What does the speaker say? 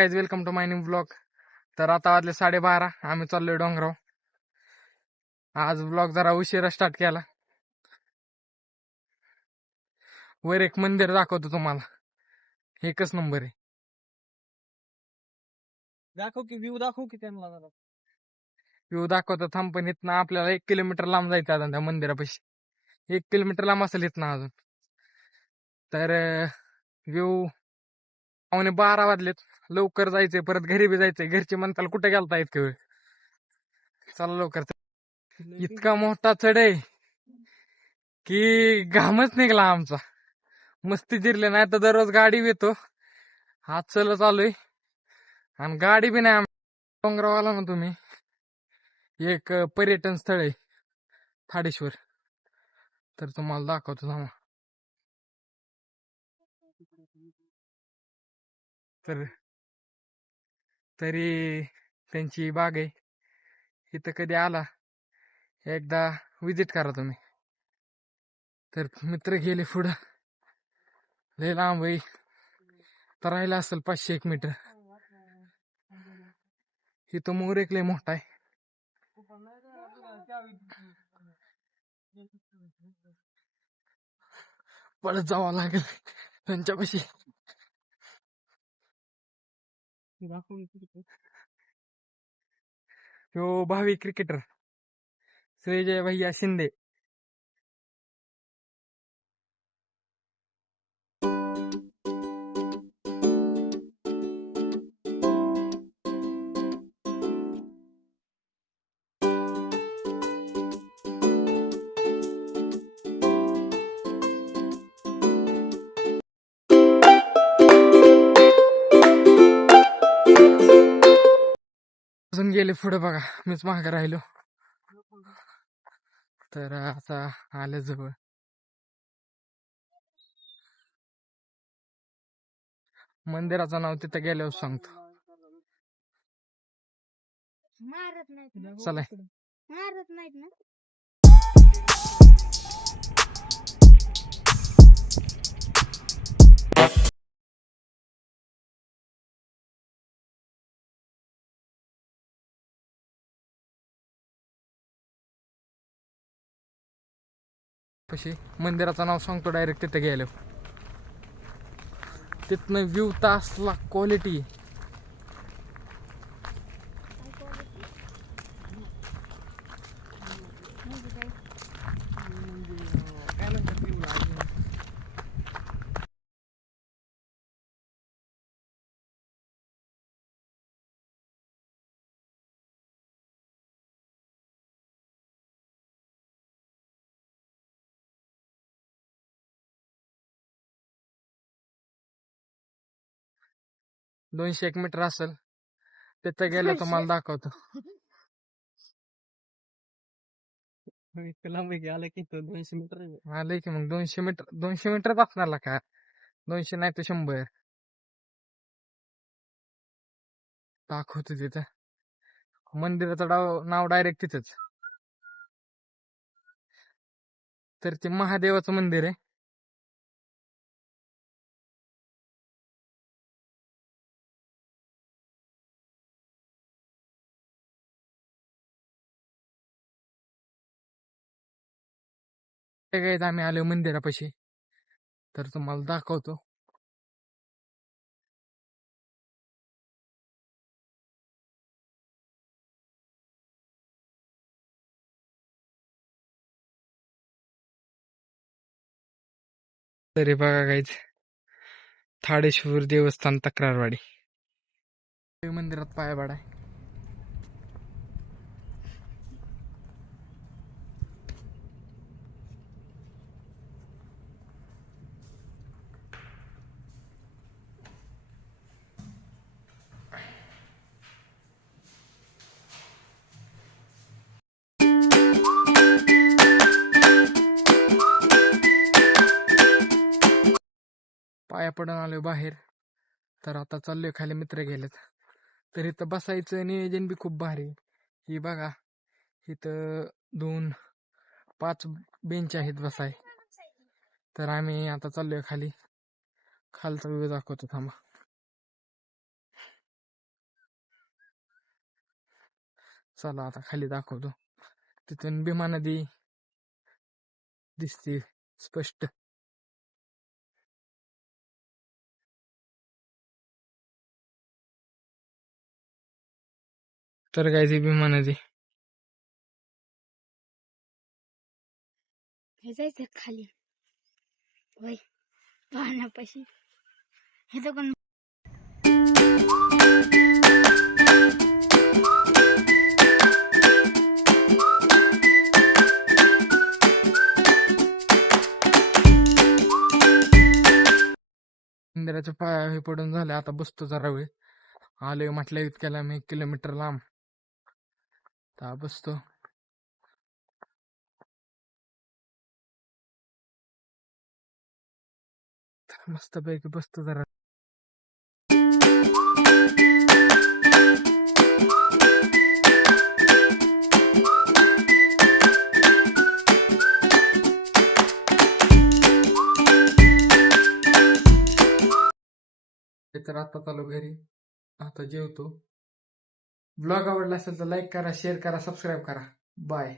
Guys welcome to my new blog तर आता वाजले साडेबारा आम्ही चाललोय डोंगराव. आज ब्लॉग जरा उशिरा स्टार्ट केला. वर एक मंदिर दाखवतो तुम्हाला. एकच नंबर आहे. दाखव की व्ह्यू दाखव की त्यांना व्ह्यू दाखवतो थांब पण इथनं आपल्याला एक किलोमीटर लांब जायचं आता त्या मंदिरापाशी. एक किलोमीटर लांब असेल इथनं अजून. तर व्ह्यू पावणे बारा वाजलेत. लवकर जायचंय परत घरी बी जायचंय. घरचे म्हणताल कुठे गेलता इतकं वेळ? चला लवकर. इतका मोठा चढ आहे की घामच निघला आमचा. मस्ती जिरले नाही तर दररोज गाडी येतो. हात चल चालू आहे. आणि गाडी बी नाही डोंगरावाला ना तुम्ही. एक पर्यटन स्थळ आहे. थाडेश्वर तर तुम्हाला दाखवतो थांबा. तर तरी त्यांची बाग आहे. इथं कधी आला एकदा विजिट करा तुम्ही. तर मित्र गेले पुढं. लय लांब आहे. तर राहिला असेल पाचशे एक मीटर. इथं मोर एक लय मोठा आहे. पळत जावं लागेल त्यांच्यापाशी. दाखवून तो भावी क्रिकेटर श्रीजय भैया शिंदे. अजून गेले पुढे बघा. मीच मागे राहिलो. तर आता आल्या जवळ. मंदिराचं नाव तिथं गेल्यावर सांगतो. मारत नाहीत ना. चला. मारत नाहीत ना. पशी मंदिराचं नाव सांगतो डायरेक्ट तिथं गेलो. तिथनं व्ह्यू तासला क्वालिटी म्हणजे काय काय म्हणतात view ला अजून? दोनशे एक मीटर असेल. तिथं गेलो तुम्हाला दाखवतो. लांब आलं की दोनशे मीटर की मग दोनशे मीटर दोनशे मीटर असणार का? दोनशे नाही तर शंभर. दाखवतो तिथं. मंदिराचं डाव नाव डायरेक्ट तिथंच. तर ते महादेवाचं मंदिर आहे. काय आम्ही आलो मंदिरापाशी. तर तुम्हाला दाखवतो. तरी बघा काहीच थाडेश्वर देवस्थान तक्रारवाडी. मंदिरात पाया आहे. पाया पडून आलो बाहेर. तर आता चाललोय खाली मित्र गेलेत तर इथं बसायचं नियोजन बी खूप भारी. ही बघा इथं दोन पाच बेंच आहेत बसाय. तर आम्ही आता चाललोय खाली. खालचा व्ह्यू दाखवतो थांबा. चला आता खाली दाखवतो. तिथून भीमा नदी दिसते स्पष्ट. तर काय ती भीमा नदी हे जायचं खाली. वय पाण्यापाशी हे तर कोण मंदिराच्या पाया हे पडून झाले आता बसतो जरा वेळ. आलोय म्हटलं इतक्याला मी एक किलोमीटर लांब. आता बसतो मस्त पैकी बसतो जरा तर आता चालू घरी. आता जेवतो. ब्लॉग आवडला असेल तर लाईक करा शेअर करा सबस्क्राईब करा. बाय